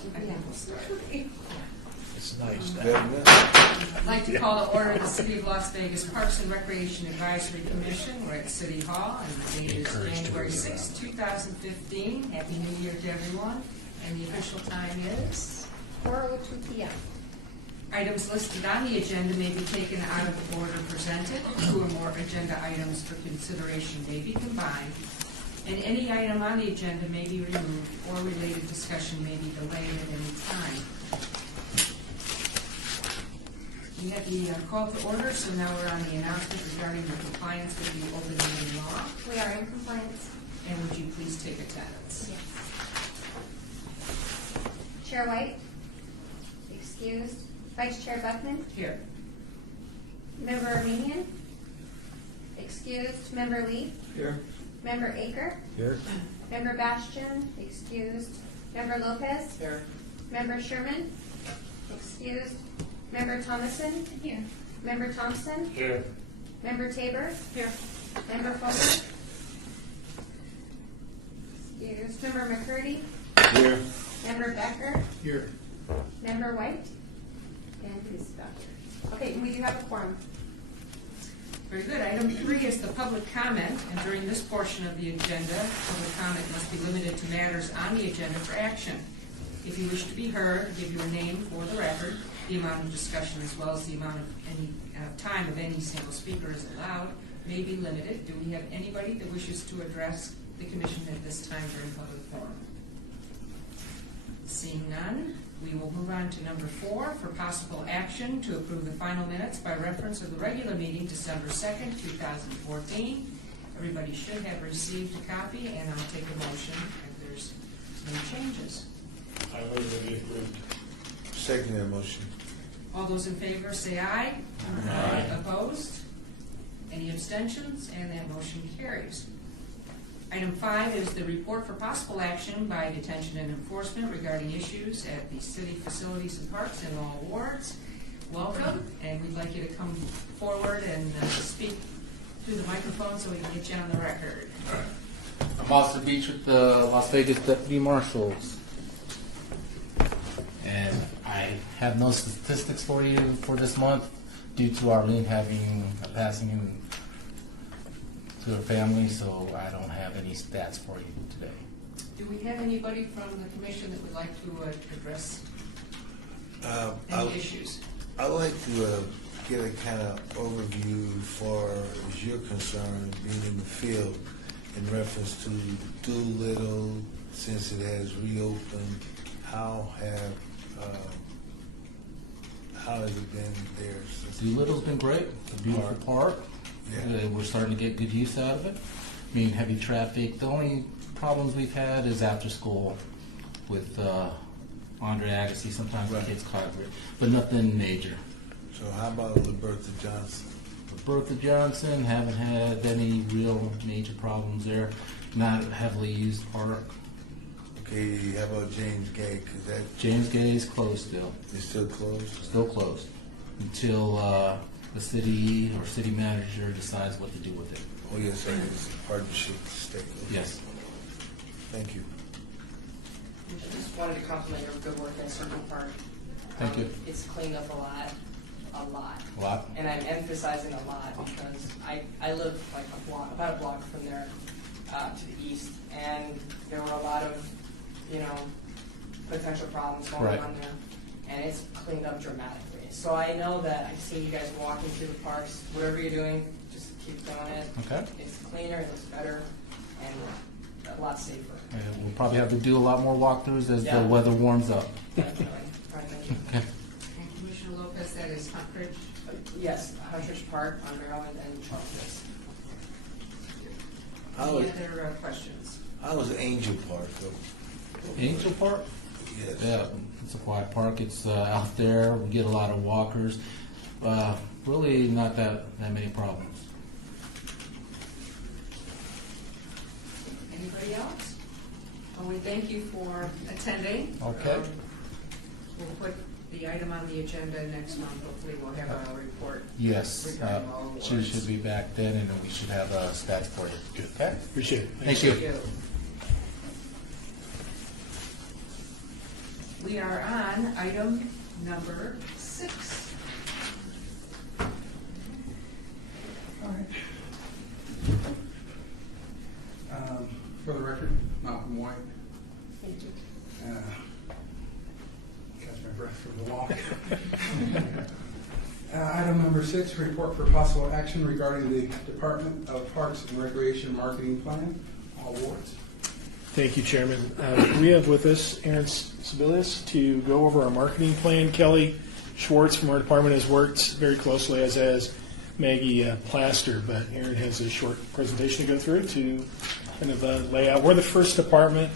I think we'll start. It's nice. I'd like to call to order the City of Las Vegas Parks and Recreation Advisory Commission. We're at City Hall, and the date is January 6, 2015. Happy New Year to everyone. And the official time is? 4:02 p.m. Items listed on the agenda may be taken out of the order presented. Two or more agenda items for consideration may be combined, and any item on the agenda may be removed or related discussion may be delayed at any time. We have the call to order, so now we're on the announcement regarding the compliance with the open meeting law. We are in compliance. And would you please take attendance? Yes. Chair White? Excused. Vice Chair Buckman? Here. Member Armenian? Excused. Member Lee? Here. Member Aker? Here. Member Bastian? Excused. Member Lopez? Here. Member Sherman? Excused. Member Thomason? Here. Member Thompson? Here. Member Tabor? Here. Member Fulmer? Excused. Member McCurdy? Here. Member Becker? Here. Member White? And who's back here? Okay, we do have a quorum. Very good. Item 3 is the public comment, and during this portion of the agenda, public comment must be limited to matters on the agenda for action. If you wish to be heard, give your name for the record. The amount of discussion as well as the amount of any time of any single speaker is allowed may be limited. Do we have anybody that wishes to address the commission at this time during public forum? Seeing none, we will move on to number 4 for possible action to approve the final minutes by reference of the regular meeting December 2nd, 2014. Everybody should have received a copy, and I'll take a motion if there's any changes. I move that we approved. Second that motion. All those in favor say aye. Aye. Opposed? Any abstentions? And that motion carries. Item 5 is the report for possible action by detention and enforcement regarding issues at the city facilities and parks in all wards. Welcome, and we'd like you to come forward and speak through the microphone so we can get you on the record. I'm Officer Beach with the Las Vegas Deputy Marshals. And I have no statistics for you for this month due to Arlene having a passing to her family, so I don't have any stats for you today. Do we have anybody from the commission that would like to address any issues? I'd like to get a kind of overview as far as you're concerned, being in the field, in reference to Doolittle, since it has reopened. How has it been there? Doolittle's been great. It's a beautiful park. Yeah. We're starting to get good use out of it. I mean, heavy traffic. The only problems we've had is after school with Andre Agassi. Sometimes the kids caught it, but nothing major. So how about Liberta Johnson? Bertha Johnson, haven't had any real major problems there. Not a heavily used park. Okay, how about James Gay? Cause that James Gay is closed still. is still closed. Still closed until the city or city manager decides what to do with it. Oh yes, sir. It's a partnership to stay closed. Yes. Thank you. I just wanted to compliment your good work at Circle Park. Thank you. It's cleaned up a lot. A lot. And I'm emphasizing a lot because I live like about a block from there to the east, and there were a lot of, potential problems going Right. on there, and it's cleaned up dramatically. So I know that I've seen you guys walking through the parks. Whatever you're doing, just keep doing it. Okay. It's cleaner, it looks better, and a lot safer. And we'll probably have to do a lot more walkthroughs as Yeah. the weather warms up. Definitely. All right, thank you. Okay. And Commissioner Lopez, that is Hunt Ridge. Yes, Huntridge Park on Maryland and Charles. Any other questions? How was Angel Park? Angel Park? Yes. Yeah, it's a quiet park. It's out there. We get a lot of walkers. Really not that many problems. Anybody else? Well, we thank you for attending. Okay. We'll put the item on the agenda next month. Hopefully we'll have a report. Yes, Regarding all she awards. should be back then, and then we should have stats for you. Good. Okay? Appreciate it. Thank you. Thank you. We are on item number 6. All right. For the record, Malcolm White. Thank you. Catch my breath from the walk. Item number 6, report for possible action regarding the Department of Parks and Recreation Marketing Plan, all awards. Thank you, Chairman. We have with us Aaron Sibelius to go over our marketing plan. Kelly Schwartz from our department has worked very closely, as has Maggie Plaster, but Aaron has a short presentation to go through to kind of lay out. We're the first department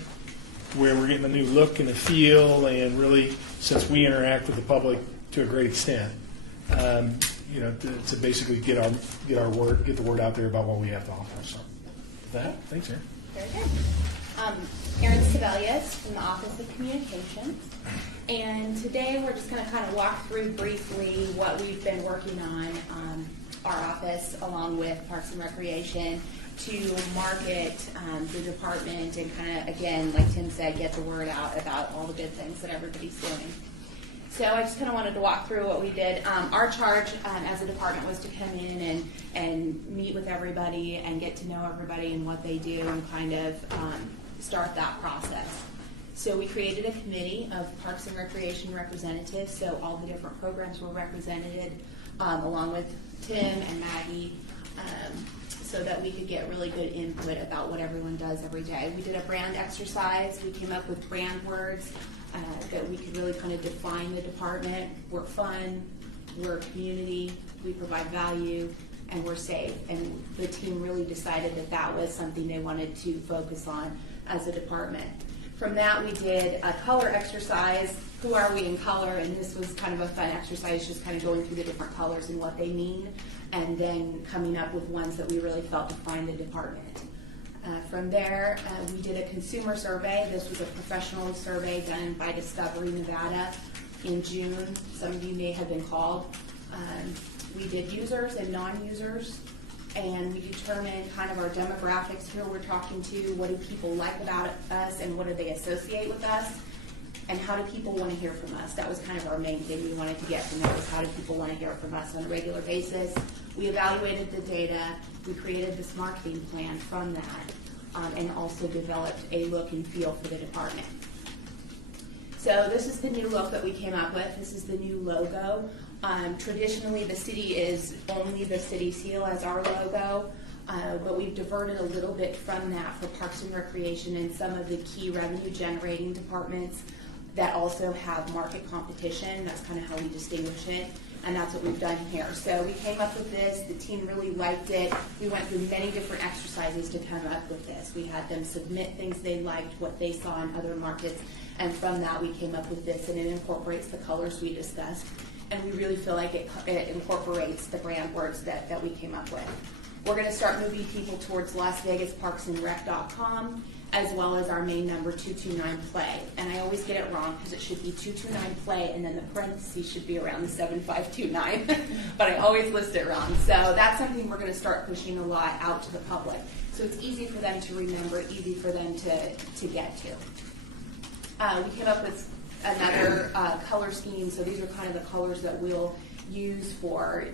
where we're getting a new look and a feel, and really, since we interact with the public to a great extent, to basically get the word out there about what we have to offer. So, with that, thanks, Aaron. Very good. Erin Sibelius from the Office of Communications. And today we're just going to kind of walk through briefly what we've been working on our office along with Parks and Recreation to market the department and kind of, again, like Tim said, get the word out about all the good things that everybody's doing. So I just kind of wanted to walk through what we did. Our charge as a department was to come in and meet with everybody and get to know everybody and what they do and kind of start that process. So we created a committee of Parks and Recreation representatives, so all the different programs were represented along with Tim and Maggie, so that we could get really good input about what everyone does every day. We did a brand exercise. We came up with brand words that we could really kind of define the department. We're fun, we're a community, we provide value, and we're safe. And the team really decided that that was something they wanted to focus on as a department. From that, we did a color exercise. Who are we in color? And this was kind of a fun exercise, just kind of going through the different colors and what they mean, and then coming up with ones that we really felt define the department. From there, we did a consumer survey. This was a professional survey done by Discovery Nevada in June. Some of you may have been called. We did users and non-users, and we determined kind of our demographics, who we're talking to, what do people like about us, and what do they associate with us, and how do people want to hear from us. That was kind of our main thing we wanted to get from that, was how do people want to hear from us on a regular basis. We evaluated the data, we created this marketing plan from that, and also developed a look and feel for the department. So this is the new look that we came up with. This is the new logo. Traditionally, the city is only the city seal as our logo, but we've diverted a little bit from that for Parks and Recreation and some of the key revenue generating departments that also have market competition. That's kind of how we distinguish it, and that's what we've done here. So we came up with this. The team really liked it. We went through many different exercises to come up with this. We had them submit things they liked, what they saw in other markets, and from that we came up with this, and it incorporates the colors we discussed. And we really feel like it incorporates the brand words that we came up with. We're going to start moving people towards LasVegasParksandRec.com, as well as our main number, 229-PLAY. And I always get it wrong because it should be 229-PLAY, and then the parentheses should be around the 7529. But I always list it wrong. So that's something we're going to start pushing a lot out to the public. So it's easy for them to remember, easy for them to get to. We came up with another color scheme. So these are kind of the colors that we'll use for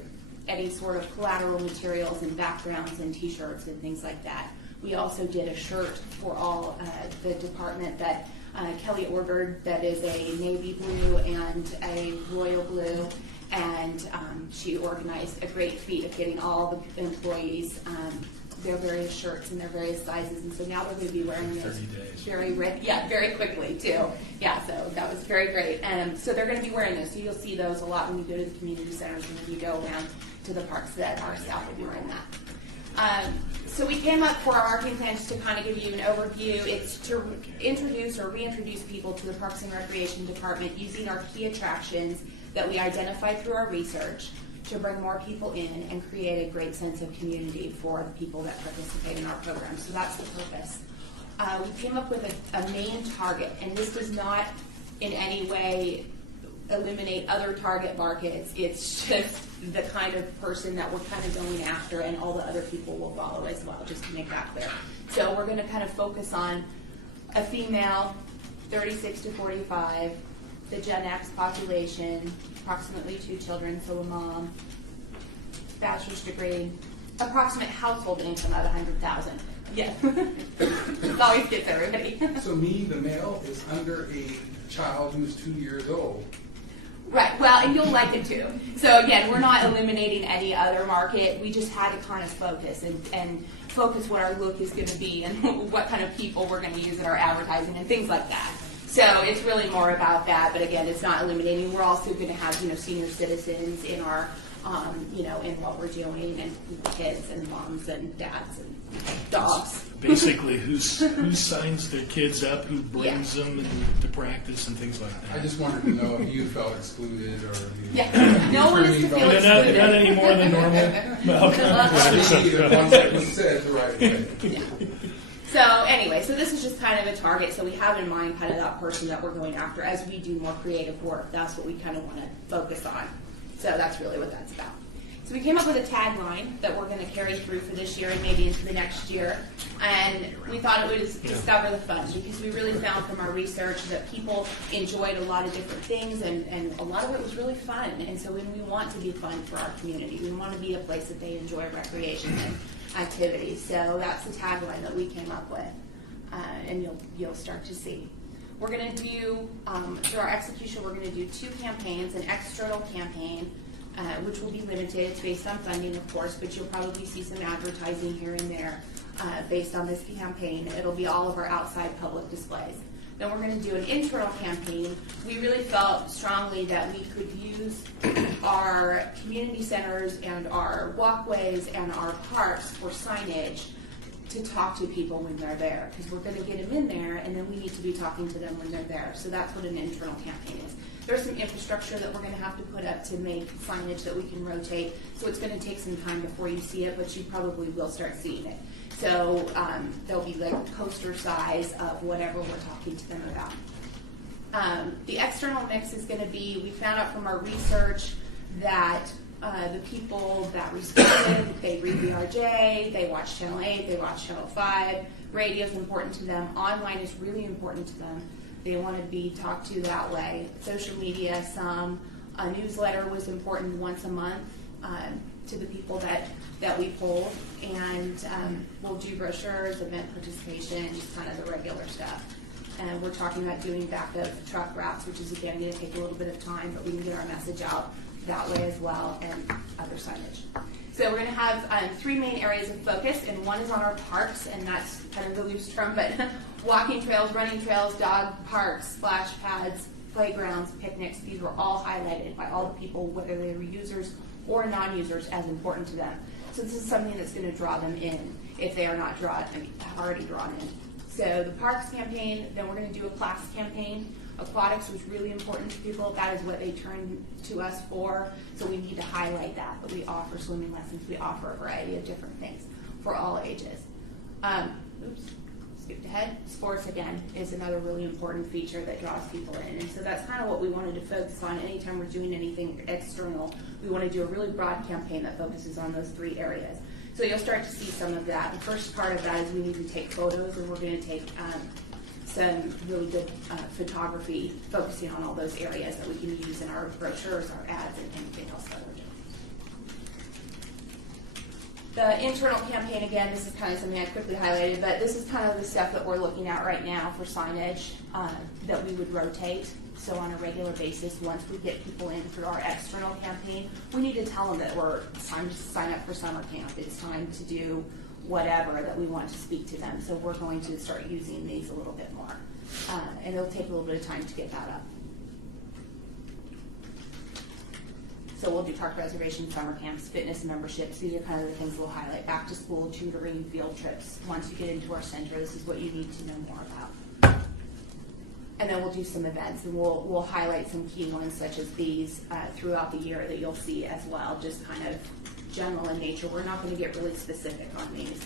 any sort of collateral materials and backgrounds and t-shirts and things like that. We also did a shirt for all the department that Kelly ordered that is a navy blue and a royal blue, and she organized a great feat of getting all the employees their various shirts and their various sizes, and so now they're going to be wearing those 30 days. very quickly too. Yeah, so that was very great. And so they're going to be wearing those, so you'll see those a lot when you go to the community centers and when you go around to the parks that our staff will be wearing that. So we came up for our marketing plan just to kind of give you an overview. It's to introduce or reintroduce people to the Parks and Recreation Department using our key attractions that we identified through our research to bring more people in and create a great sense of community for the people that participate in our program. So that's the purpose. We came up with a main target, and this does not in any way eliminate other target markets. It's just the kind of person that we're kind of going after, and all the other people will follow as well, just to make that clear. So we're going to kind of focus on a female, 36 to 45, the Gen X population, approximately 2 children, so a mom, bachelor's degree, approximate household income of 100,000. Yeah, it always gets everybody. So me, the male, is under a child who's 2 years old. Right, well, and you'll like it too. So again, we're not eliminating any other market. We just had to kind of focus and focus what our look is going to be and what kind of people we're going to use in our advertising and things like that. So it's really more about that, but again, it's not eliminating. We're also going to have, senior citizens in our, in what we're doing, and kids and moms and dads and dogs. Basically, who signs their kids up, who brings them to practice and things like that. I just wanted to know if you felt excluded or No one is to feel Not excluded. any more than normal. No, okay. the ones that was said the right way. Yeah. So anyway, so this is just kind of a target. So we have in mind kind of that person that we're going after as we do more creative work. That's what we kind of want to focus on. So that's really what that's about. So we came up with a tagline that we're going to carry through for this year and maybe into the next year. And we thought it was discover the fun, because we really found from our research that people enjoyed a lot of different things, and a lot of it was really fun. And so we want to be fun for our community. We want to be a place that they enjoy recreation and activities. So that's the tagline that we came up with, and you'll start to see. We're going to do, through our execution, we're going to do 2 campaigns, an external campaign, which will be limited. It's based on funding, of course, but you'll probably see some advertising here and there based on this campaign. It'll be all of our outside public displays. Then we're going to do an internal campaign. We really felt strongly that we could use our community centers and our walkways and our parks for signage to talk to people when they're there, because we're going to get them in there, and then we need to be talking to them when they're there. So that's what an internal campaign is. There's some infrastructure that we're going to have to put up to make signage that we can rotate, so it's going to take some time before you see it, but you probably will start seeing it. So there'll be like coaster size of whatever we're talking to them about. The external mix is going to be, we found out from our research that the people that responded, they read VRJ, they watch Channel 8, they watch Channel 5, radio is important to them, online is really important to them. They want to be talked to that way. Social media, a newsletter was important once a month to the people that we polled, and we'll do brochures, event participation, just kind of the regular stuff. And we're talking about doing backup truck routes, which is again going to take a little bit of time, but we can get our message out that way as well, and other signage. So we're going to have 3 main areas of focus, and one is on our parks, and that's kind of the loose term, but walking trails, running trails, dog parks, splash pads, playgrounds, picnics. These were all highlighted by all the people, whether they were users or non-users, as important to them. So this is something that's going to draw them in if they are not already drawn in. So the parks campaign, then we're going to do a class campaign. Aquatics was really important to people. That is what they turn to us for. So we need to highlight that we offer swimming lessons. We offer a variety of different things for all ages. Skipped ahead. Sports, again, is another really important feature that draws people in. And so that's kind of what we wanted to focus on. Anytime we're doing anything external, we want to do a really broad campaign that focuses on those 3 areas. So you'll start to see some of that. The first part of that is we need to take photos, and we're going to take some really good photography focusing on all those areas that we can use in our brochures, our ads, and anything else that we're doing. The internal campaign, again, this is kind of something I quickly highlighted, but this is kind of the stuff that we're looking at right now for signage that we would rotate. So on a regular basis, once we get people in through our external campaign, we need to tell them that it's time to sign up for summer camp. It's time to do whatever that we want to speak to them. So we're going to start using these a little bit more. And it'll take a little bit of time to get that up. So we'll do park reservations, summer camps, fitness memberships. These are kind of the things we'll highlight. Back to school, tutoring, field trips. Once you get into our center, this is what you need to know more about. And then we'll do some events, and we'll highlight some key ones such as these throughout the year that you'll see as well, just kind of general in nature. We're not going to get really specific on these.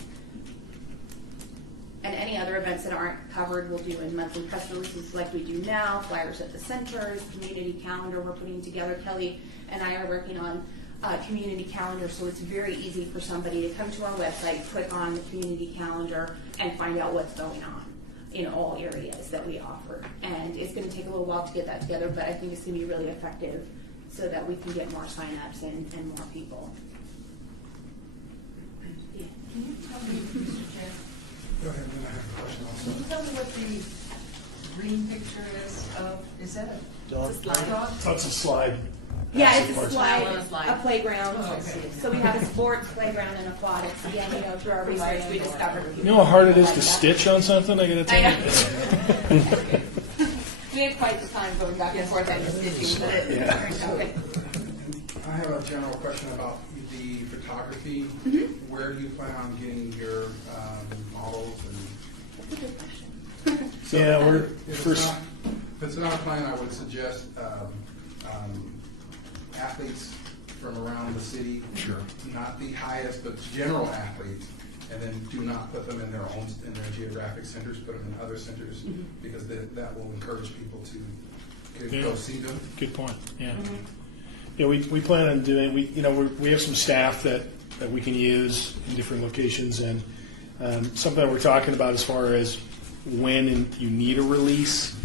And any other events that aren't covered, we'll do in monthly press releases like we do now, flyers at the centers, community calendar we're putting together. Kelly and I are working on a community calendar, so it's very easy for somebody to come to our website, click on the community calendar, and find out what's going on. in all areas that we offer. And it's going to take a little while to get that together, but I think it's going to be really effective so that we can get more signups and more people. Yeah. Can you tell me, Mr. Chair, Go ahead, then I have a question also. can you tell me what the green picture is that a Dog. dog? That's a slide. Yeah, it's a Parks. slide, a playground. Oh, okay. So we have a sports playground and aquatics. Again, through our research, we discovered. You know how hard it is to stitch on something? I gotta tell I you. know. We had quite the time going back and forth on the stitching, but it turned out. I have a general question about the photography. Mm-hmm. Where do you plan on getting your models? And That's a good question. so Yeah, we're if first. if it's not a plan, I would suggest athletes from around the city. Sure. Not the highest, but general athletes, and then do not put them in their geographic centers. Put them in other centers because that will encourage people to go Yeah. see them. Good point. Yeah. Yeah, we plan on doing. We have some staff that we can use in different locations, and something that we're talking about as far as when you need a release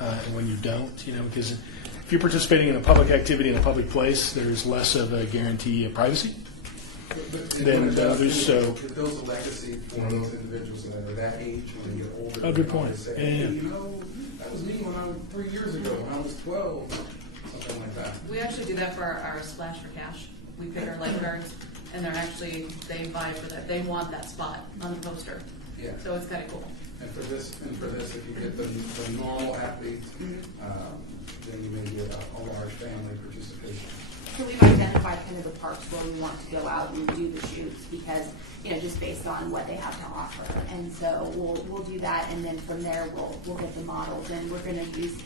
and when you don't. Because if you're participating in a public activity in a public place, there's less of a guarantee of privacy. Then others, so- It builds a legacy for those individuals that are that age when they get older. Oh, good They point. say, Yeah, hey, yeah. that was me when I was 3 years ago, when I was 12, something like that. We actually do that for our Splash for Cash. We pick our lifeguards, and they vie for that. They want that spot on the poster. Yeah. So it's kind of cool. And for this, if you get the normal athletes, then you may get a large family participation. So we've identified kind of the parks where we want to go out and do the shoots because, just based on what they have to offer. And so we'll do that, and then from there we'll get the models, and we're going to use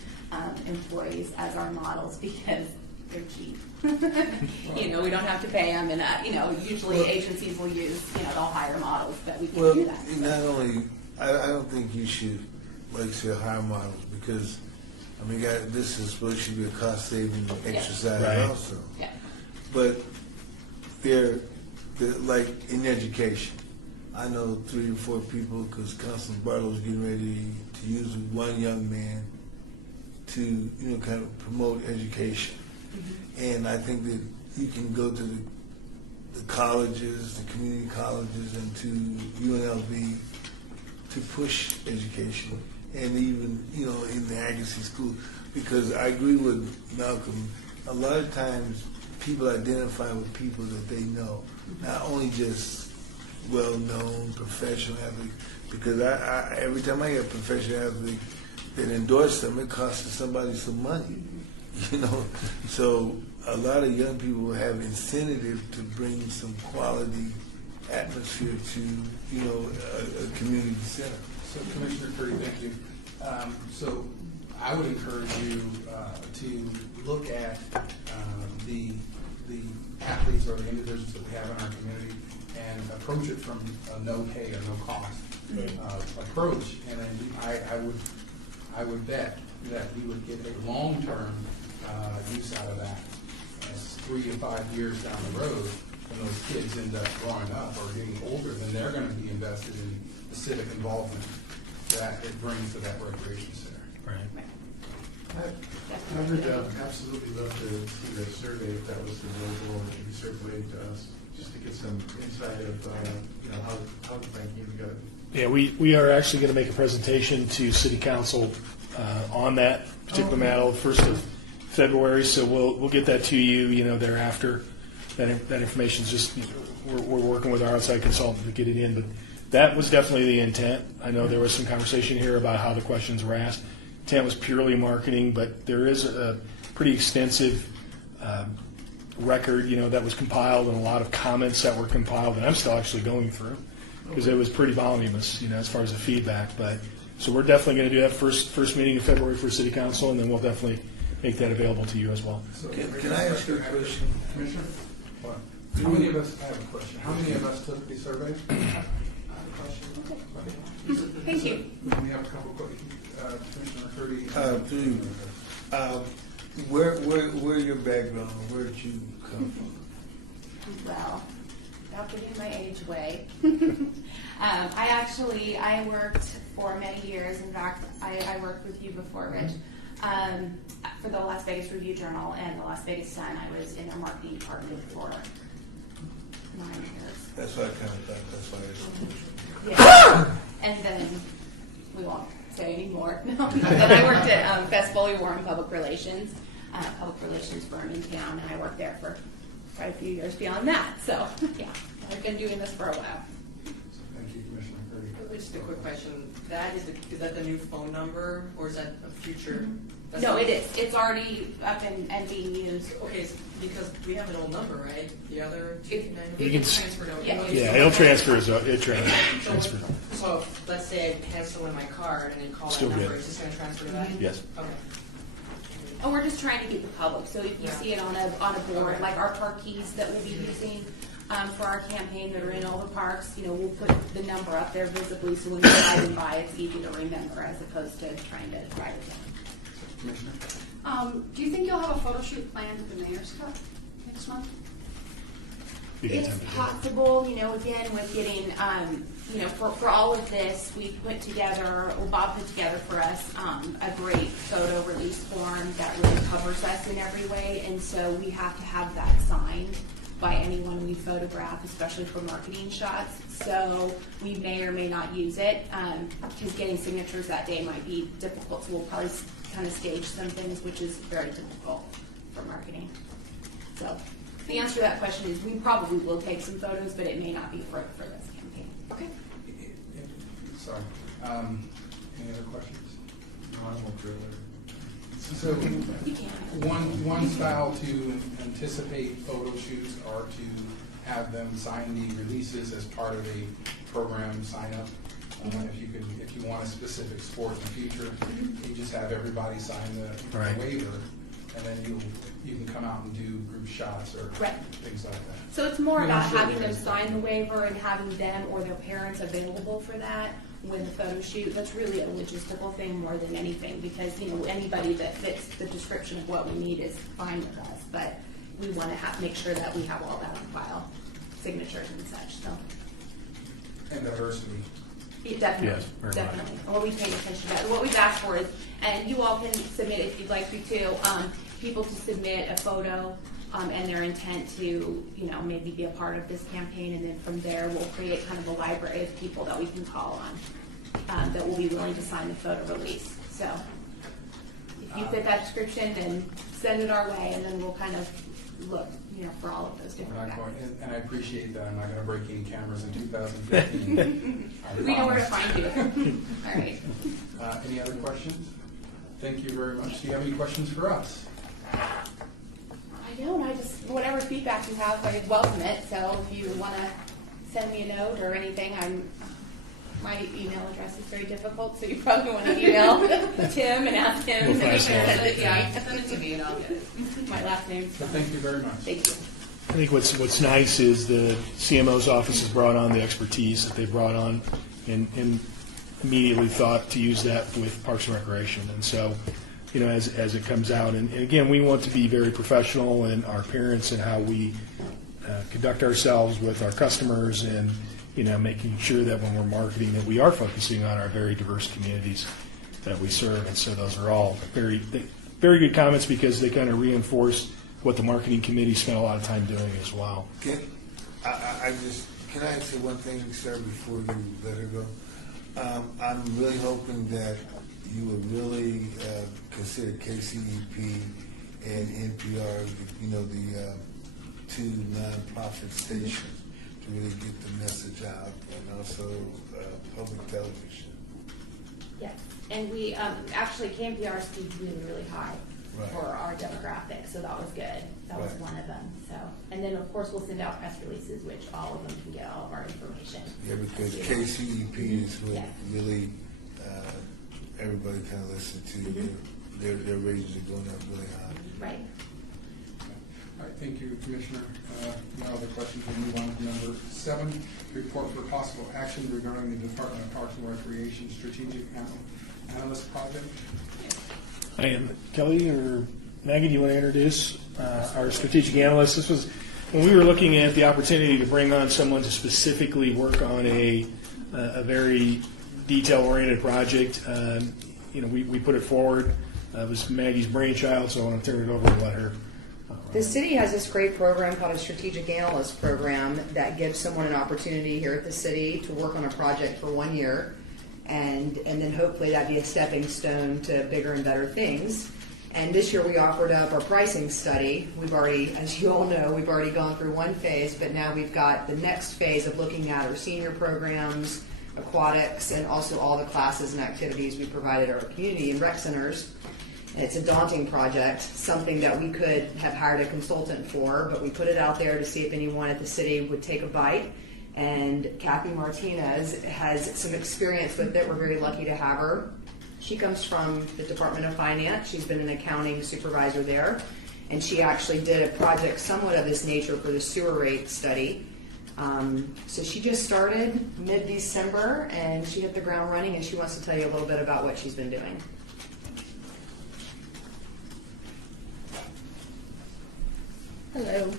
employees as our models because they're cheap. We don't have to pay them, and usually agencies will use, they'll hire models, but we can Well, do that. not only, I don't think you should, like say, hire models because, this is supposed to be a cost-saving exercise Right. also. Yeah. But they're like in education. I know 3 or 4 people because Councilman Barlow's getting ready to use one young man to, kind of promote education. And I think that you can go to the colleges, the community colleges, and to UNLV to push education, and even in the Agassiz school, because I agree with Malcolm. A lot of times, people identify with people that they know, not only just well-known professional athletes. Because I every time I get a professional athlete that endorse them, it costs somebody some money. So a lot of young people have incentive to bring some quality atmosphere to a community center. So Commissioner Curry, thank you. So I would encourage you to look at the athletes or the individuals that we have in our community and approach it from a no pay or no cost approach. And then I would bet that we would get a long-term use out of that. As 3 to 5 years down the road, when those kids end up growing up or getting older, then they're going to be invested in the civic involvement that it brings to that recreation center. Right. I would absolutely love to see that survey if that was available and could be circulated to us, just to get some insight of how the plan came together. Yeah, we are actually going to make a presentation to City Council on that particular matter, 1st of February. So we'll get that to you, thereafter. That information is just we're working with our outside consultant to get it in, but that was definitely the intent. I know there was some conversation here about how the questions were asked. Intent was purely marketing, but there is a pretty extensive record, that was compiled, and a lot of comments that were compiled that I'm still actually going through because it was pretty voluminous, as far as the feedback. But so we're definitely going to do that first meeting in February for City Council, and then we'll definitely make that available to you as well. So, Can I ask you a question? Commissioner? What? How many of us, I have a question. How many of us took the survey? Thank you. We have a couple of questions. Commissioner Curdy. Where your background? Where did you come from? Well, without giving my age away, I worked for many years. In fact, I worked with you before, Rich, for the Las Vegas Review-Journal and the Las Vegas Sun. I was in their marketing department for 9 years. That's what I kind of thought, that's why I Yeah. And then we won't say anymore. No. Then I worked at Best Foley Warren Public Relations firm in town, and I worked there for quite a few years beyond that. So, yeah, I've been doing this for a while. Thank you, Commissioner Curry. Just a quick question. Is that the new phone number, or is that a future? that's No, not- it is. It's already up and being used. Okay, because we have an old number, right? The other It- 229? You can s- transferred over. Yeah. Yeah, it'll transfer. Transfer. So let's say I cancel in my card and then call that Still number, good. it's just going to transfer to that? Yes. Okay. And we're just trying to get the public, so if you Yeah. see it on a board, like our park keys that we'll be using for our campaign that are in all the parks, we'll put the number up there visibly, so when you're driving by, it's easy to remember as opposed to trying to write it down. Commissioner? Do you think you'll have a photo shoot planned at the Mayor's Cup next month? It's possible, again, with getting, for all of this, we put together, Bob put together for us a great photo release form that really covers us in every way, and so we have to have that signed by anyone we photograph, especially for marketing shots. So we may or may not use it, because getting signatures that day might be difficult, so we'll probably kind of stage some things, which is very difficult for marketing. So the answer to that question is we probably will take some photos, but it may not be for this campaign. Okay. Sorry. Any other questions? No, I won't drill it. So You can. one style to anticipate photo shoots are to have them sign the releases as part of a program sign up. If you want a specific sport in the future, you just have everybody sign the Right. waiver, and then you can come out and do group shots or Right. things like that. So it's more Yeah, about sure. having them sign the waiver and having them or their parents available for that when the photo shoot. That's really a logistical thing more than anything, because anybody that fits the description of what we need is fine with us, but we want to make sure that we have all that on file, signatures and such. So And diversity. definitely, Yes, very much. definitely. And what we pay attention to that. What we've asked for is, and you all can submit if you'd like to too, people to submit a photo and their intent to, maybe be a part of this campaign, and then from there we'll create kind of a library of people that we can call on that will be willing to sign the photo release. So if you fit that description, then send it our way, and then we'll kind of look, for all of those We're different not going, guys. and I appreciate that. I'm not going to break any cameras in 2015. I We know where to promise. find you. All right. Any other questions? Thank you very much. Do you have any questions for us? I don't. Whatever feedback you have, I welcome it. So if you want to send me a note or anything, my email address is very difficult, so you probably want to email Tim and ask him. We'll pass it on. Send it to Yeah, me. send it to me and I'll get it. My last name. So thank you very much. Thank you. I think what's nice is the CMO's office has brought on the expertise that they brought on, and immediately thought to use that with Parks and Recreation. And so, as it comes out, and again, we want to be very professional in our appearance and how we conduct ourselves with our customers, and making sure that when we're marketing that we are focusing on our very diverse communities that we serve. And so those are all very good comments, because they kind of reinforce what the marketing committee spent a lot of time doing as well. Can I say one thing, sir, before you let her go? I'm really hoping that you would really consider KCEP and NPR, the two nonprofit stations, to really get the message out, and also public television. Yes. And we actually KMPR speeds really, really high Right. for our demographic, so that was good. That was Right. one of them. So, and then of course we'll send out press releases, which all of them can get all of our information. Yeah, because As you know. KCEP is what Yeah. really everybody kind of listen to. Their ratings are going up really high. Right. All right, thank you, Commissioner. No other questions. We'll move on to number 7, report for possible action regarding the Department of Parks and Recreation Strategic Analyst Project. And Kelly or Maggie, do you want to introduce our strategic analyst? This was when we were looking at the opportunity to bring on someone to specifically work on a very detail-oriented project, we put it forward. It was Maggie's brainchild, so I want to turn it over and let her. The city has this great program called a strategic analyst program that gives someone an opportunity here at the city to work on a project for 1 year, and then hopefully that'd be a stepping stone to bigger and better things. And this year we offered up our pricing study. We've already, as you all know, we've already gone through one phase, but now we've got the next phase of looking at our senior programs, aquatics, and also all the classes and activities we provide at our community and rec centers. And it's a daunting project, something that we could have hired a consultant for, but we put it out there to see if anyone at the city would take a bite. And Kathy Martinez has some experience with it. We're very lucky to have her. She comes from the Department of Finance. She's been an accounting supervisor there. And she actually did a project somewhat of this nature for the sewer rate study. So she just started mid-December, and she hit the ground running, and she wants to tell you a little bit about what she's been doing. Hello.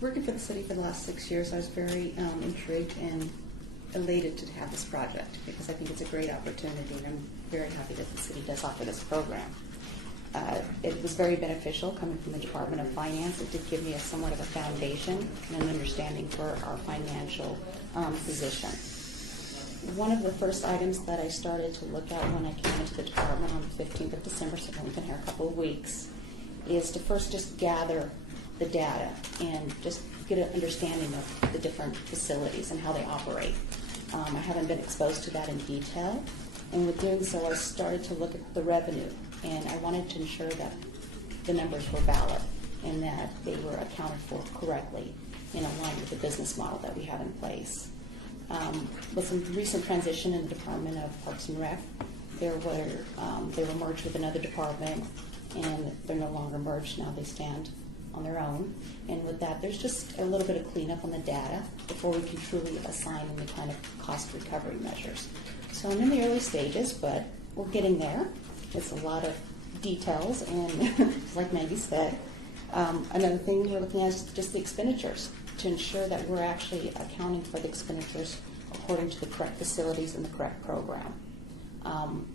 Working for the city for the last 6 years, I was very intrigued and elated to have this project because I think it's a great opportunity, and I'm very happy that the city does offer this program. It was very beneficial coming from the Department of Finance. It did give me somewhat of a foundation and an understanding for our financial position. One of the first items that I started to look at when I came into the department on the 15th of December, so I've only been here a couple of weeks, is to first just gather the data and just get an understanding of the different facilities and how they operate. I haven't been exposed to that in detail, and with doing so, I started to look at the revenue, and I wanted to ensure that the numbers were valid and that they were accounted for correctly in line with the business model that we have in place. With some recent transition in the Department of Parks and Rec, they were merged with another department, and they're no longer merged. Now they stand on their own. And with that, there's just a little bit of cleanup on the data before we can truly assign any kind of cost recovery measures. So I'm in the early stages, but we're getting there. It's a lot of details, and like Maggie said, another thing we're looking at is just the expenditures to ensure that we're actually accounting for the expenditures according to the correct facilities and the correct program.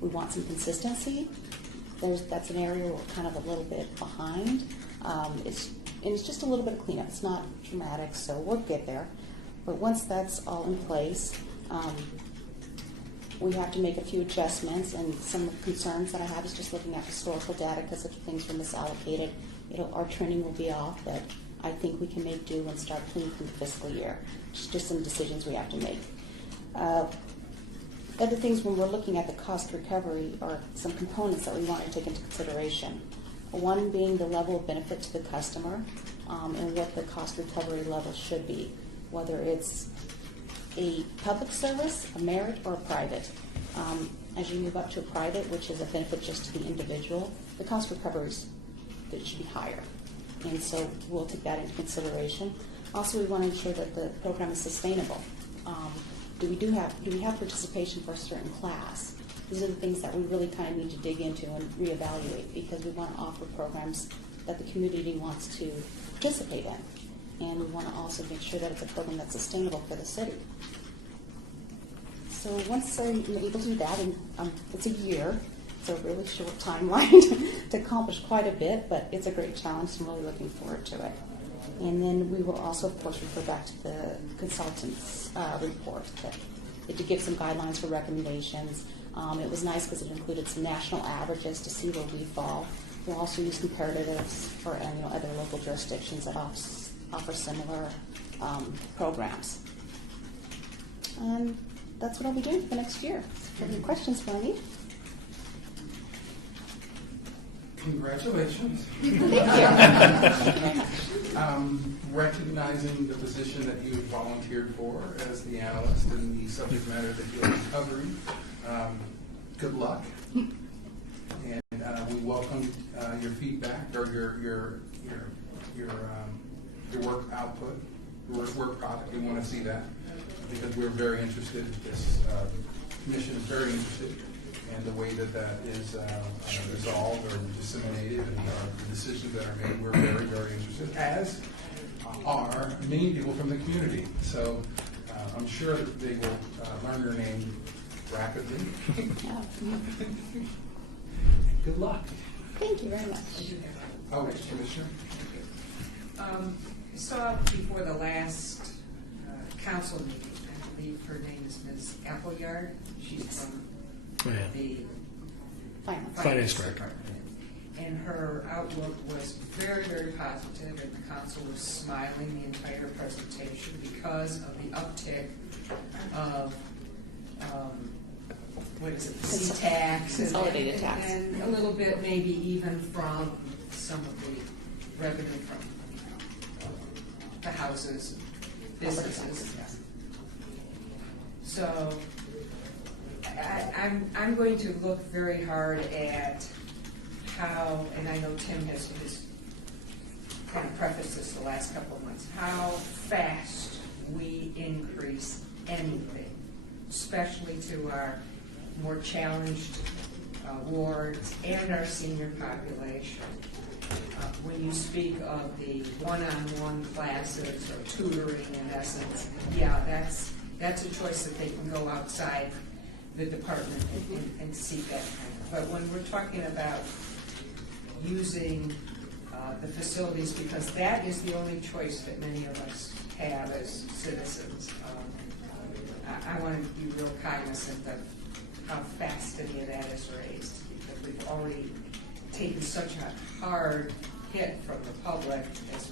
We want some consistency. That's an area where we're kind of a little bit behind. It's just a little bit of cleanup. It's not dramatic, so we'll get there. But once that's all in place, we have to make a few adjustments, and some concerns that I have is just looking at historical data because if things were misallocated, our trending will be off, but I think we can make do and start clean from the fiscal year. Just some decisions we have to make. Other things when we're looking at the cost recovery are some components that we want to take into consideration. One being the level of benefit to the customer and what the cost recovery level should be, whether it's a public service, a merit, or a private. As you move up to a private, which is a benefit just to the individual, the cost recoveries that should be higher. And so we'll take that into consideration. Also, we want to ensure that the program is sustainable. Do we have participation for a certain class? These are the things that we really kind of need to dig into and reevaluate because we want to offer programs that the community wants to participate in. And we want to also make sure that it's a program that's sustainable for the city. So once I'm able to do that, and it's a year, it's a really short timeline to accomplish quite a bit, but it's a great challenge, so I'm really looking forward to it. And then we will also, of course, refer back to the consultant's report to give some guidelines for recommendations. It was nice because it included some national averages to see where we fall. We'll also use comparatives for other local jurisdictions that offer similar programs. That's what I'll be doing for the next year. Any questions, Wendy? Congratulations. Thank you. Recognizing the position that you volunteered for as the analyst and the subject matter that you're covering, good luck. And we welcome your feedback or your work output, your work product. We want to see that because we're very interested. This commission is very interested in the way that is resolved or disseminated and the decisions that are made. We're very, very interested, as are many people from the community. So I'm sure that they will learn your name rapidly. Good luck. Thank you very much. Oh, Commissioner? I saw before the last council meeting, I believe her name is Ms. Appleyard. She's from the Finance Director. Department. And her outlook was very, very positive, and the council was smiling the entire presentation because of the uptick of, what is it, the C-tax. Consolidated tax. And a little bit maybe even from some of the revenue from the houses, businesses. So I'm going to look very hard at how, and I know Tim has kind of prefaced this the last couple of months, how fast we increase anything, especially to our more challenged wards and our senior population. When you speak of the one-on-one classes or tutoring, in essence, yeah, that's a choice that they can go outside the department and seek that kind of. But when we're talking about using the facilities, because that is the only choice that many of us have as citizens, I want to be real cognizant of how fast any of that is raised, because we've already taken such a hard hit from the public as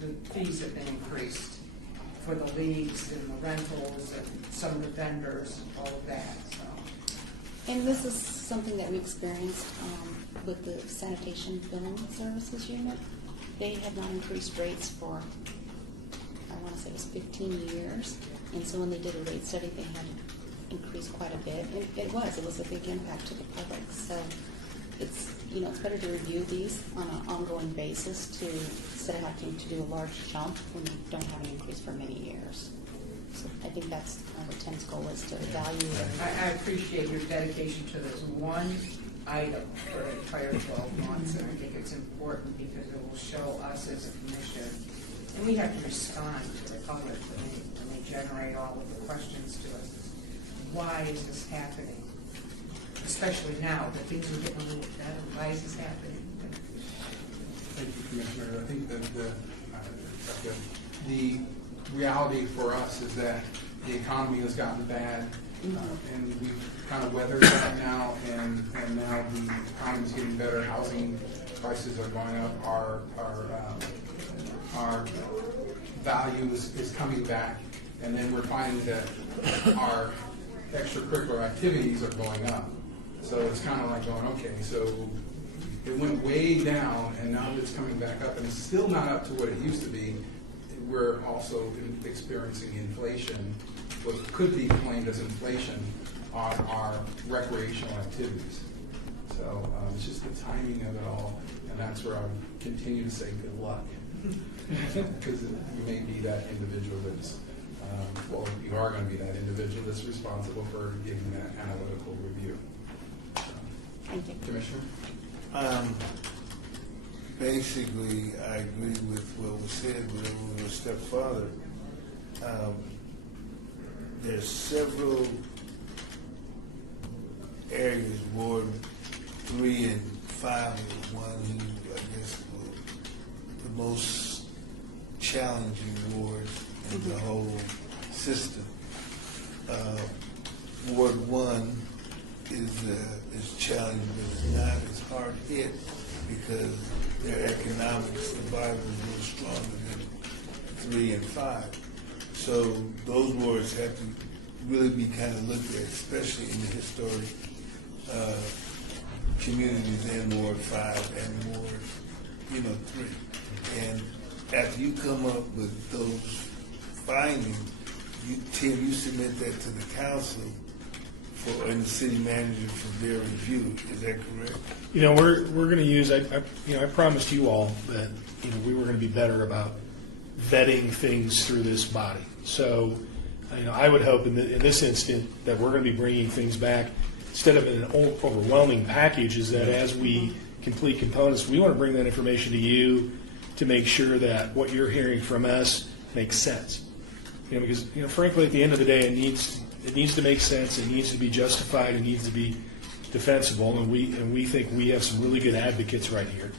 the fees have been increased for the leagues and the rentals and some of the vendors and all of that. So. And this is something that we experienced with the sanitation billing services unit. They had not increased rates for, I want to say it was 15 years. And so when they did a rate study, they had increased quite a bit. And it was a big impact to the public. So it's, it's better to review these on an ongoing basis instead of having to do a large jump when you don't have an increase for many years. So I think that's what Tim's goal is, to evaluate. I appreciate your dedication to this one item for the entire 12 months, and I think it's important because it will show us as a commission, and we have to respond to the public when they generate all of the questions to us. Why is this happening? Especially now that things are getting a little better. Why is this happening? Thank you, Commissioner. I think that the reality for us is that the economy has gotten bad, and we've kind of weathered that now, and now the economy is getting better. Housing prices are going up. Our value is coming back, and then we're finding that our extracurricular activities are going up. So it's kind of like going, okay, so it went way down, and now it's coming back up, and it's still not up to what it used to be. We're also experiencing inflation, what could be claimed as inflation on our recreational activities. So it's just the timing of it all, and that's where I would continue to say good luck. Because you may be that individual that's, you are going to be that individual that's responsible for giving that analytical review. Thank you. Commissioner? Basically, I agree with what was said, but we'll go a step farther. There's several areas, Ward 3 and 5 is one who, I guess, the most challenging wards in the whole system. Ward 1 is challenging, but it's not as hard hit because their economic survival is a little stronger than 3 and 5. So those wards have to really be kind of looked at, especially in the historic communities in Ward 5 and Ward 3. And after you come up with those findings, Tim, you submit that to the council and the city manager for their review. Is that correct? We're going to use. I promised you all that we were going to be better about vetting things through this body. So, I would hope in this instant that we're going to be bringing things back instead of an overwhelming package. Is that as we complete components. We want to bring that information to you to make sure that what you're hearing from us makes sense. Because frankly, at the end of the day, it needs to make sense. It needs to be justified. It needs to be defensible, and we think we have some really good advocates right here.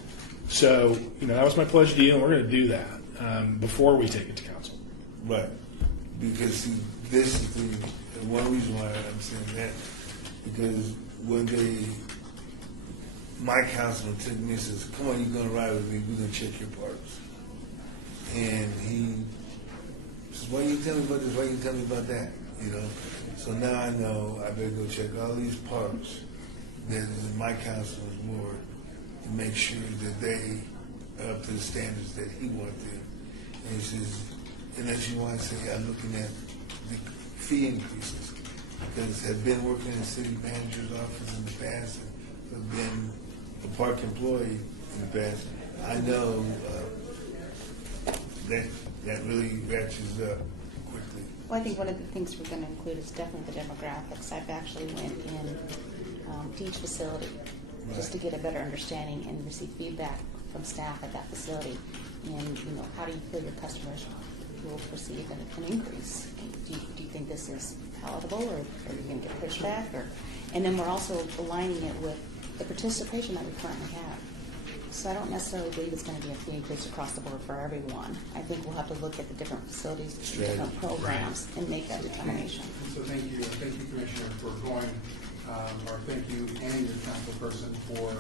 So that was my pledge to you, and we're going to do that before we take it to council. Right. Because see, this is the one reason why I'm saying that, because when my councilman took me and says, "Come on, you're going to ride with me. We're going to check your parks," and he says, "Why you tell me about this? Why you tell me about that?" So now I know I better go check all these parks that is in my councilman's ward to make sure that they are up to the standards that he wants them. And he says, unless you want to say, I'm looking at the fee increases, because I've been working in the city manager's office in the past, and I've been a park employee in the past. I know that really ratchets up quickly. Well, I think one of the things we're going to include is definitely the demographics. I've actually went in to each facility just to get a better understanding and receive feedback from staff at that facility. And how do you feel your customers will perceive an increase? Do you think this is palatable, or are you going to get pushback? And then we're also aligning it with the participation that we currently have. So I don't necessarily believe it's going to be a fee increase across the board for everyone. I think we'll have to look at the different facilities, the different programs, and make that determination. So thank you, Commissioner, for going, or thank you and your council person for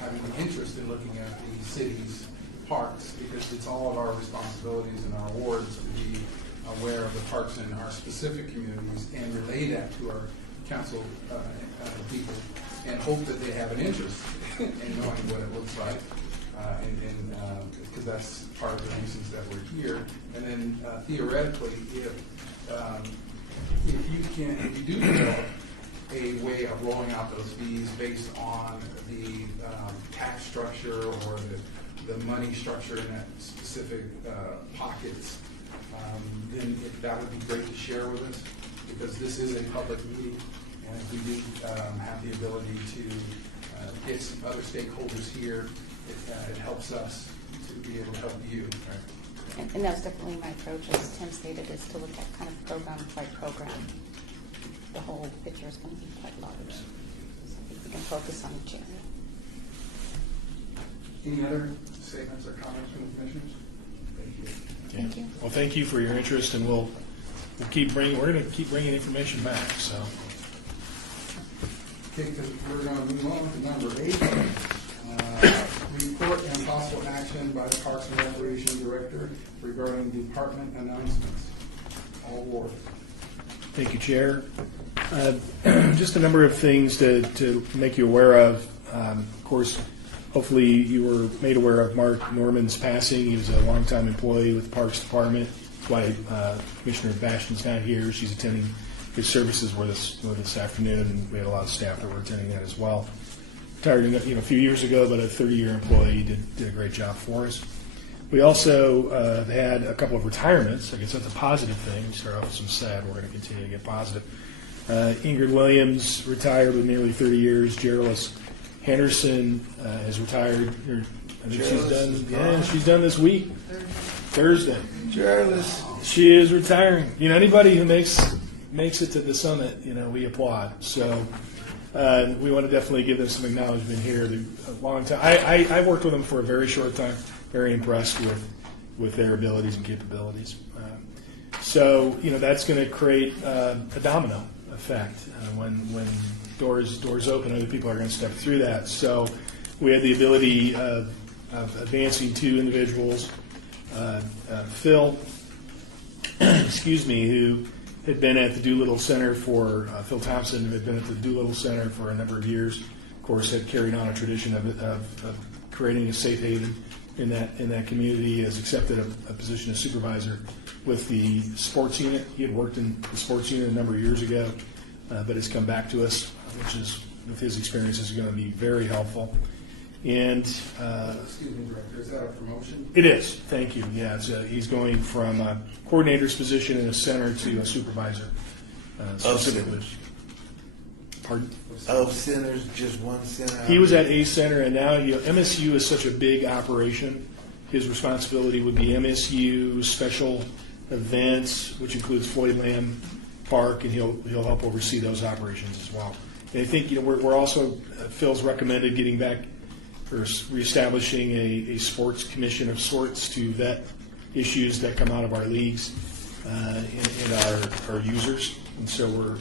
having an interest in looking at the city's parks, because it's all of our responsibilities and our wards to be aware of the parks in our specific communities and relay that to our council people, and hope that they have an interest in knowing what it looks like, because that's part of the reasons that we're here. And then theoretically, if you do develop a way of rolling out those fees based on the tax structure or the money structure in that specific pockets, then that would be great to share with us, because this is a public meeting, and if we do have the ability to get some other stakeholders here, it helps us to be able to help you. Right? And that's definitely my approach, as Tim stated, is to look at kind of program by program. The whole picture is going to be quite large. So I think we can focus on each area. Any other statements or comments from the commissioners? Thank you. Thank you. Well, thank you for your interest, and we're going to keep bringing information back. So. Okay, we're going to move on to number 8. Report and possible action by the Parks and Recreation Director regarding department announcements. All wards. Thank you, Chair. Just a number of things to make you aware of. Of course, hopefully you were made aware of Mark Norman's passing. He was a longtime employee with the Parks Department. That's why Commissioner Bastian's not here. She's attending his services with us this afternoon, and we had a lot of staff that were attending that as well. Retired a few years ago, but a 30-year employee, did a great job for us. We also had a couple of retirements. I guess that's a positive thing. We start off with some sad. We're going to continue to get positive. Ingrid Williams retired with nearly 30 years. Geraldine Henderson has retired. I think she's done. Yeah, she's done this week. Thursday. Geraldine. She is retiring. Anybody who makes it to the summit, we applaud. So we want to definitely give them some acknowledgement here. A long time. I worked with them for a very short time. Very impressed with their abilities and capabilities. So that's going to create a domino effect. When doors open, other people are going to step through that. So we had the ability of advancing 2 individuals. Phil, who had been at the Doolittle Center for Phil Thompson, who had been at the Doolittle Center for a number of years. Of course, had carried on a tradition of creating a safe haven in that community. Has accepted a position as supervisor with the sports unit. He had worked in the sports unit a number of years ago, but has come back to us, which is, with his experience, is going to be very helpful. And excuse me, Director, is that a promotion? It is. Thank you. Yeah, he's going from a coordinator's position in a center to a supervisor. Specifically. Pardon? Of centers, just one center? He was at A Center, and now MSU is such a big operation. His responsibility would be MSU special events, which includes Floyd Lamb Park, and he'll help oversee those operations as well. And I think we're also Phil's recommended getting back or reestablishing a sports commission of sorts to vet issues that come out of our leagues and our users. And so we're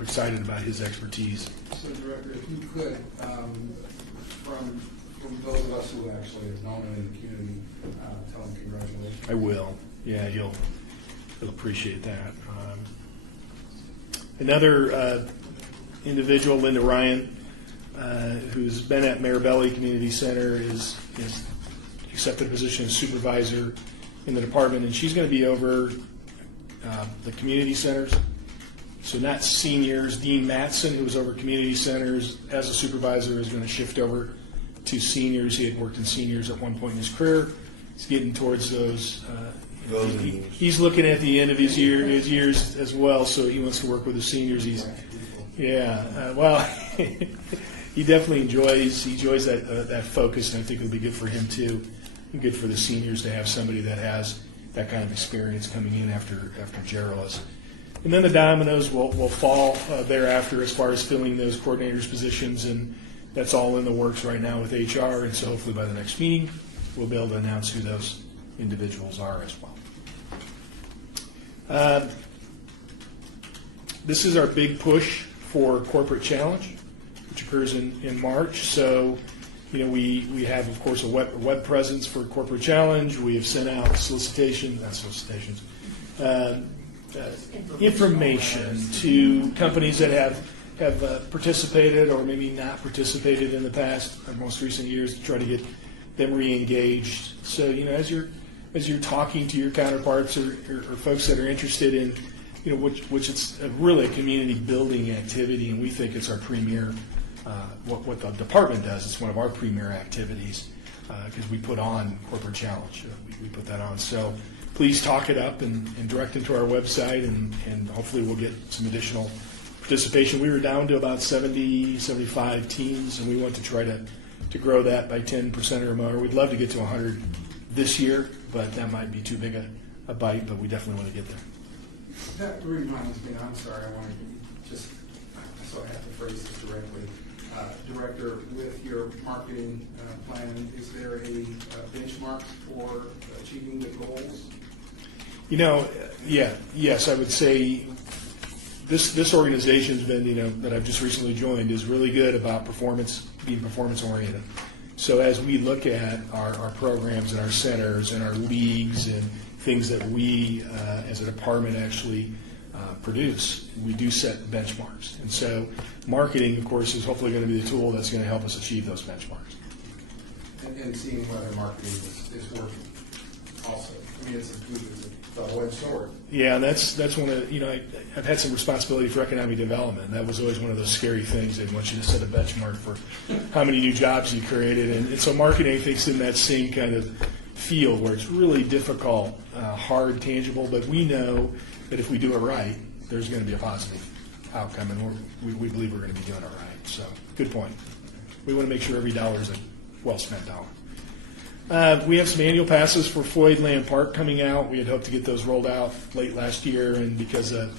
excited about his expertise. So, Director, if you could, from those of us who actually have known him in the community, tell him congratulations. I will. Yeah, he'll appreciate that. Another individual, Linda Ryan, who's been at Marabelli Community Center, is accepted a position as supervisor in the department, and she's going to be over the community centers. So not seniors. Dean Matson, who was over community centers as a supervisor, is going to shift over to seniors. He had worked in seniors at one point in his career. He's getting towards those. He's looking at the end of his years as well, so he wants to work with the seniors. Well, he definitely enjoys that focus, and I think it'll be good for him too, and good for the seniors to have somebody that has that kind of experience coming in after Gerald is. And then the dominoes will fall thereafter as far as filling those coordinators' positions, and that's all in the works right now with HR, and so hopefully by the next meeting we'll be able to announce who those individuals are as well. This is our big push for Corporate Challenge, which occurs in March. So, we have, of course, a web presence for Corporate Challenge. We have sent out information to companies that have participated or maybe not participated in the past or most recent years to try to get them re-engaged. So, as you're talking to your counterparts or folks that are interested in, which it's really a community building activity, and we think it's our premier, what the department does, it's one of our premier activities, because we put on Corporate Challenge. We put that on. So please talk it up and direct it to our website, and hopefully we'll get some additional participation. We were down to about 70, 75 teams, and we want to try to grow that by 10% or more. We'd love to get to 100 this year, but that might be too big a bite, but we definitely want to get there. That reminds me, I'm sorry, I want to just, so I have to phrase this directly. Director, with your marketing plan, is there a benchmark for achieving the goals? Yes, I would say this organization's been, that I've just recently joined, is really good about being performance oriented. So as we look at our programs and our centers and our leagues and things that we as a department actually produce, we do set benchmarks. And so marketing, of course, is hopefully going to be the tool that's going to help us achieve those benchmarks. And seeing whether marketing is working also. I mean, it's a double-edged sword. Yeah, and that's one of, I've had some responsibility for economic development. That was always one of those scary things. They want you to set a benchmark for how many new jobs you created. And so marketing, I think, is in that same kind of field where it's really difficult, hard, tangible, but we know that if we do it right, there's going to be a positive outcome, and we believe we're going to be doing it right. So, good point. We want to make sure every dollar is a well-spent dollar. We have some annual passes for Floyd Lamb Park coming out. We had hoped to get those rolled out late last year, and because of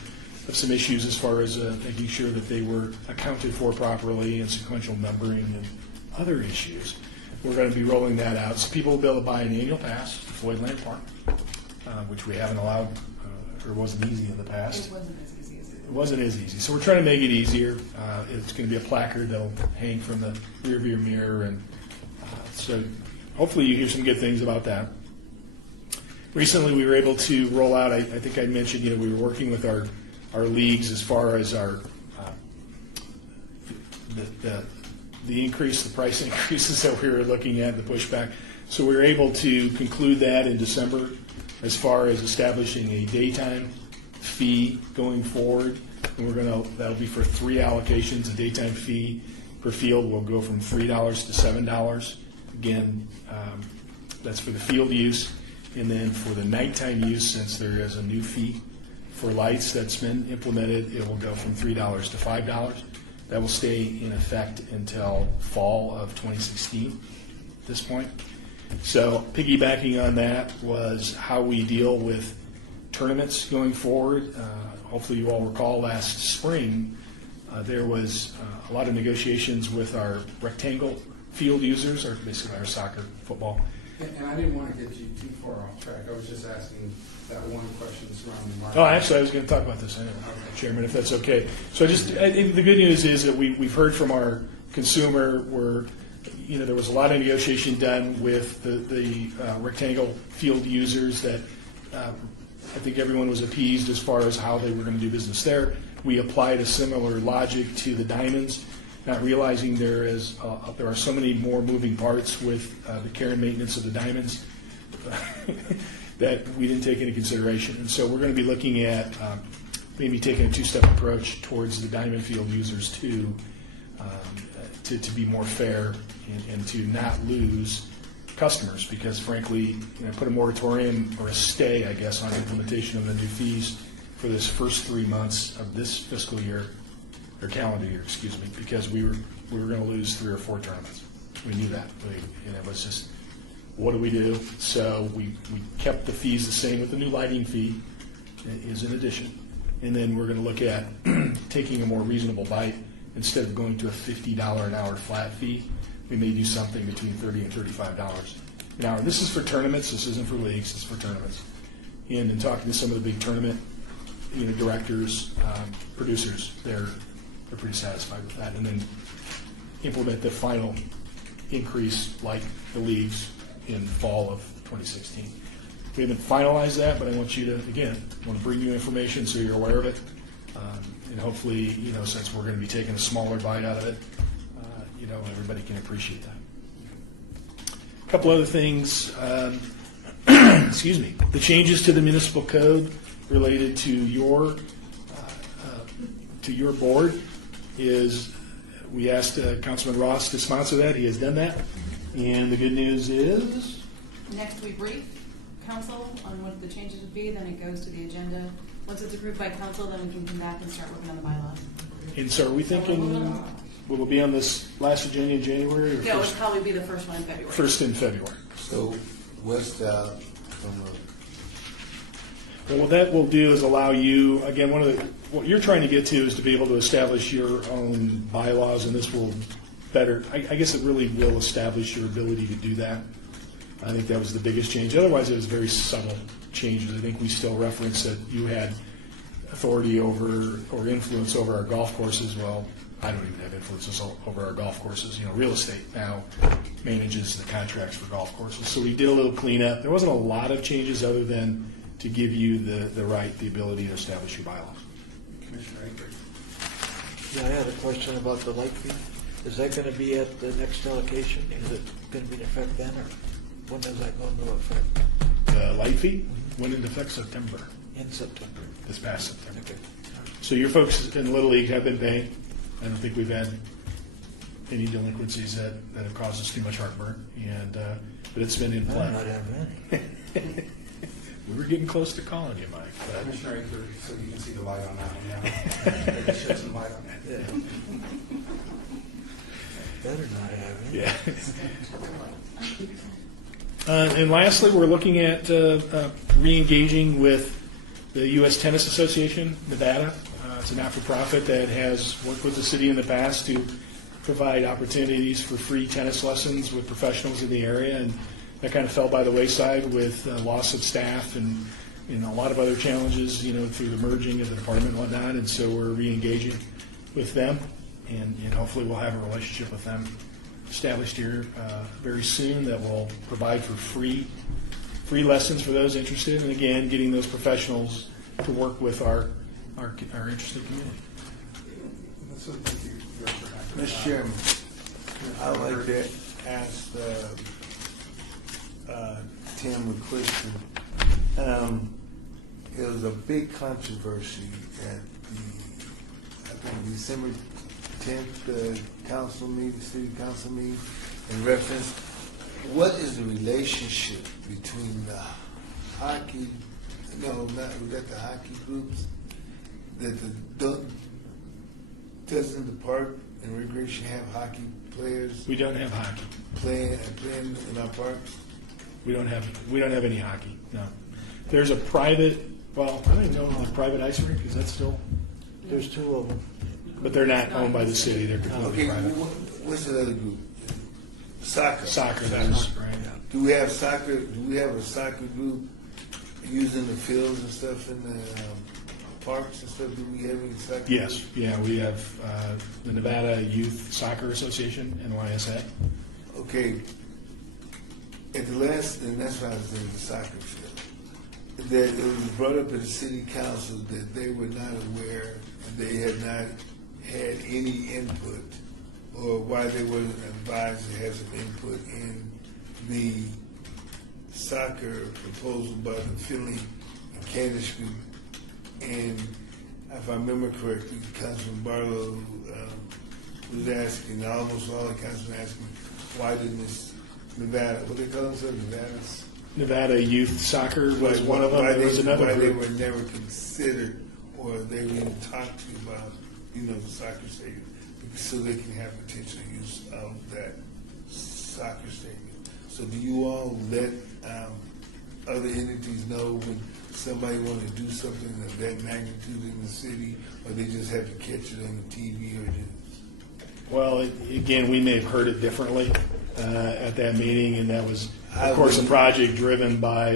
some issues as far as making sure that they were accounted for properly and sequential numbering and other issues, we're going to be rolling that out. So people will be able to buy an annual pass to Floyd Lamb Park, which we haven't allowed, or wasn't easy in the past. It wasn't as easy as It wasn't as easy. So we're trying to make it easier. It's going to be a placard that'll hang from the rear of your mirror, and so hopefully you hear some good things about that. Recently we were able to roll out, I think I mentioned, we were working with our leagues as far as our the price increases that we were looking at, the pushback. So we were able to conclude that in December as far as establishing a daytime fee going forward. And that'll be for 3 allocations. A daytime fee per field will go from $3 to $7. Again, that's for the field use. And then for the nighttime use, since there is a new fee for lights that's been implemented, it will go from $3 to $5. That will stay in effect until fall of 2016 at this point. So piggybacking on that was how we deal with tournaments going forward. Hopefully you all recall last spring, there was a lot of negotiations with our rectangle field users, or basically our soccer, football. And I didn't want to get you too far off track. I was just asking that one question surrounding marketing. Oh, actually, I was going to talk about this anyway, Chairman, if that's okay. So I think the good news is that we've heard from our consumer where, there was a lot of negotiation done with the rectangle field users that I think everyone was appeased as far as how they were going to do business there. We applied a similar logic to the diamonds, not realizing there are so many more moving parts with the care and maintenance of the diamonds that we didn't take into consideration. And so we're going to be looking at maybe taking a two-step approach towards the diamond field users too, to be more fair and to not lose customers, because frankly, put a moratorium or a stay, I guess, on implementation of the new fees for this first 3 months of this fiscal year, or calendar year, excuse me, because we were going to lose 3 or 4 tournaments. We knew that, and it was just, what do we do? So we kept the fees the same with the new lighting fee is an addition, and then we're going to look at taking a more reasonable bite. Instead of going to a $50 an hour flat fee, we may do something between $30 and $35 an hour. This is for tournaments. This isn't for leagues. It's for tournaments. And in talking to some of the big tournament, directors, producers, they're pretty satisfied with that. And then implement the final increase like the leagues in fall of 2016. We haven't finalized that, but I want you to, again, want to bring you information so you're aware of it. And hopefully, since we're going to be taking a smaller bite out of it, everybody can appreciate that. A couple other things, excuse me, the changes to the municipal code related to your board is, we asked Councilman Ross to sponsor that. He has done that. And the good news is? Next we brief council on what the changes would be, then it goes to the agenda. Once it's approved by council, then we can come back and start working on the bylaws. And so are we thinking, will it be on this last agenda in January? Or Yeah, it would probably be the first one in February. First in February. So what's the, Well, what that will do is allow you, again, what you're trying to get to is to be able to establish your own bylaws, and this will better, I guess it really will establish your ability to do that. I think that was the biggest change. Otherwise, it was very subtle changes. I think we still reference that you had authority over or influence over our golf courses. Well, I don't even have influences over our golf courses. Real estate now manages the contracts for golf courses. So we did a little cleanup. There wasn't a lot of changes other than to give you the right, the ability to establish your bylaws. Commissioner Akers. Yeah, I had a question about the light fee. Is that going to be at the next allocation? Is it going to be in effect then, or when does that go into effect? The light fee went into effect September, In September. this past September. Okay. So your folks in Little League have been paying. I don't think we've had any delinquencies that have caused us too much heartburn, but it's been in I play. might not have any. We were getting close to calling you, Mike. But Commissioner Akers, so you can see the light on that one now. Maybe shed some light on that. Yeah. Better not have any. yeah. And lastly, we're looking at re-engaging with the U.S. Tennis Association, Nevada. It's a not-for-profit that has worked with the city in the past to provide opportunities for free tennis lessons with professionals in the area, and that kind of fell by the wayside with loss of staff and a lot of other challenges, through the merging of the department and whatnot. And so we're re-engaging with them, and hopefully we'll have a relationship with them established here very soon that will provide for free lessons for those interested, and again, getting those professionals to work with our interested community. Mr. Chairman, I'd like to ask Tim a question. It was a big controversy at the December 10th council meeting, city council meeting, in reference, what is the relationship between the hockey, we got the hockey groups, doesn't the park and recreation have hockey players We don't have hockey. playing in our parks? We don't have any hockey. No. There's a private. Well, I don't even know if private ice rink is that still. There's two of them. But they're not owned by the city. They're completely Okay, private. what's the other group? Soccer. Soccer, that is right. Do we have soccer? Do we have a soccer group using the fields and stuff in the parks and stuff? Do we have any soccer? Yes, yeah, we have the Nevada Youth Soccer Association, NYSA. Okay. At the last, and that's why I was in the soccer field. That it was brought up at the city council that they were not aware, and they had not had any input, or why they wasn't advised to have some input in the soccer proposal by the Finley and Candace group. And if I remember correctly, Councilman Barlow was asking, almost all the councilmen asking, why didn't this Nevada, what they call themselves, Nevada Youth Soccer was one of them. Why There was another why they group. were never considered, or they were even talked to about, the soccer stadium, so they can have potential use of that soccer stadium. So do you all let other entities know when somebody want to do something of that magnitude in the city, or they just have to catch it on the TV or just? Well, again, we may have heard it differently at that meeting, and that was, I of course, a would- project driven by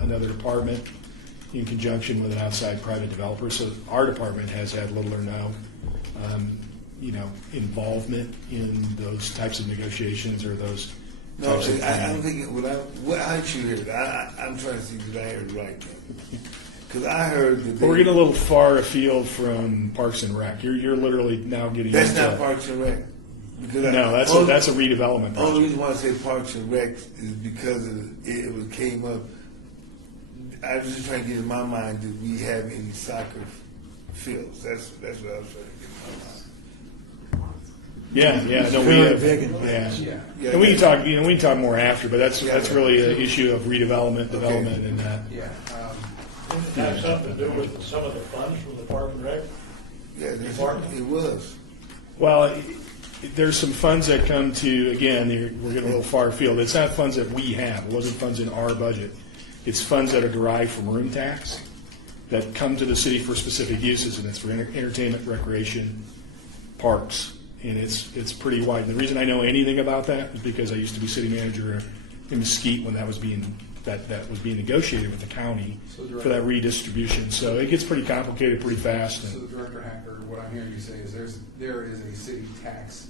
another department in conjunction with an outside private developer. So our department has had little or no, involvement in those types of negotiations or those No, types of I'm planning. thinking, how did you hear it? I'm trying to see that I heard it right. Because I heard that We're getting a little far afield from Parks and Rec. You're literally now getting That's into, not Parks and Rec. Because No, that's a redevelopment The only project. reason why I say Parks and Rec is because it came up. I was just trying to get in my mind, did we have any soccer fields? That's what I was trying to get in my mind. Yeah, no, we Very have, big in yeah. Yeah. And we can talk, we can talk more after, but that's really an issue of redevelopment, development, and that. Yeah. Didn't it have something to do with some of the funds from the Park and Rec? Yeah, Department? it was. Well, there's some funds that come to, again, we're getting a little far afield. It's not funds that we have. It wasn't funds in our budget. It's funds that are derived from room tax that come to the city for specific uses, and it's for entertainment, recreation, parks, and it's pretty wide. And the reason I know anything about that is because I used to be city manager in Mesquite when that was being negotiated with the county for that redistribution. So it gets pretty complicated pretty fast. So the Director Hacker, what I'm hearing you say is there is a city tax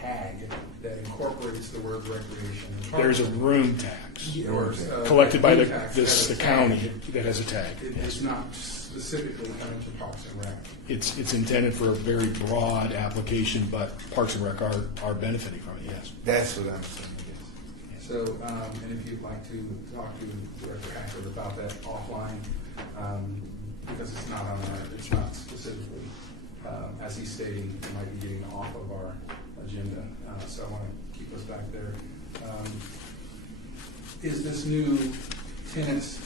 tag that incorporates the word recreation. and parks. There's a room tax Or, collected by room tax that has the a county tag. that has a tag. It's not specifically coming to Parks and Rec. It's intended for a very broad application, but Parks and Rec are benefiting from it, yes. That's what I'm saying. So, and if you'd like to talk to Director Hacker about that offline, because it's not specifically, as he's stating, it might be getting off of our agenda. So I want to keep us back there. Is this new tenants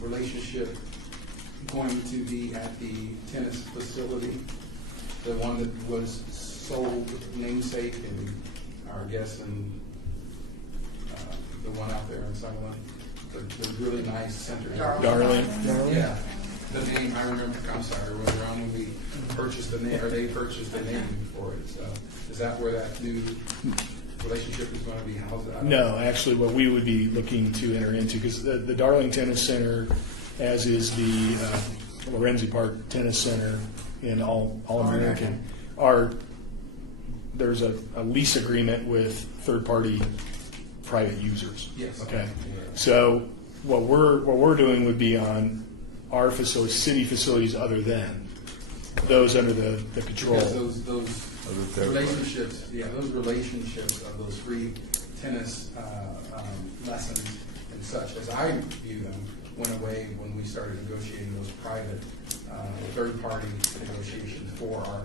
relationship going to be at the tennis facility, the one that was sold namesake and our guest and the one out there in Sutherland, the really nice center. Darling. Yeah, the name I remember. I'm sorry, when we purchased the name, or they purchased the name for it. So is that where that new relationship is going to be housed? No, actually, what we would be looking to enter into, because the Darling Tennis Center, as is the Lorenzi Park Tennis Center and All-American, there's a lease agreement with third-party private users. Yes. Okay. So what we're doing would be on our facilities, city facilities, other than those under the control. Because those relationships, those relationships of those free tennis lessons and such, as I view them, went away when we started negotiating those private third-party negotiations for our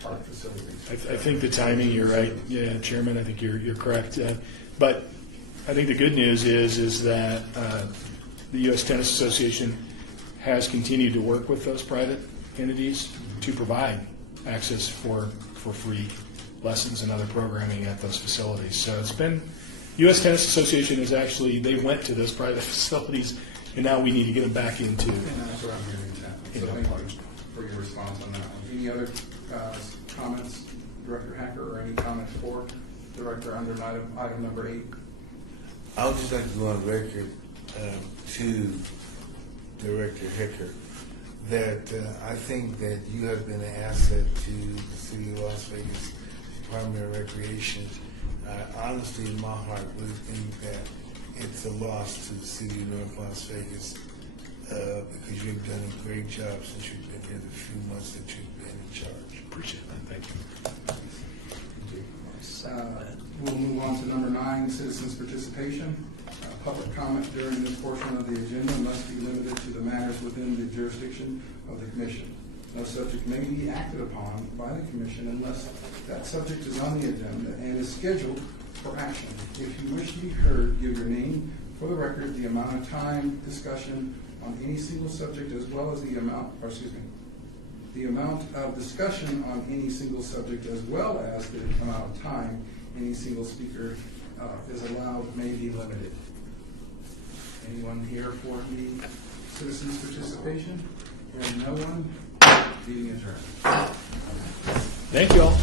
park facilities. I think the timing, you're right. Yeah, Chairman, I think you're correct. But I think the good news is that the U.S. Tennis Association has continued to work with those private entities to provide access for free lessons and other programming at those facilities. So it's been, U.S. Tennis Association is actually, they went to those private facilities, and now we need to get them back into. And that's what I'm hearing, Chad. So thank you for your response on that one. Any other comments, Director Hacker, or any comments for Director under item number 8? I would just like to go on record to Director Hecker that I think that you have been an asset to the City of Las Vegas Department of Recreation. Honestly, in my heart, really think that it's a loss to the City of North Las Vegas because you've done a great job since you've been here the few months that you've been in charge. Appreciate that. Thank you. We'll move on to number 9, citizens' participation. Public comment during this portion of the agenda must be limited to the matters within the jurisdiction of the commission. No subject may be acted upon by the commission unless that subject is on the agenda and is scheduled for action. If you wish to be heard, give your name for the record, the amount of time discussion on any single subject, as well as the amount of discussion on any single subject, as well as the amount of time any single speaker is allowed may be limited. Anyone here for the citizens' participation? Hearing no one, meeting adjourned. Thank you all.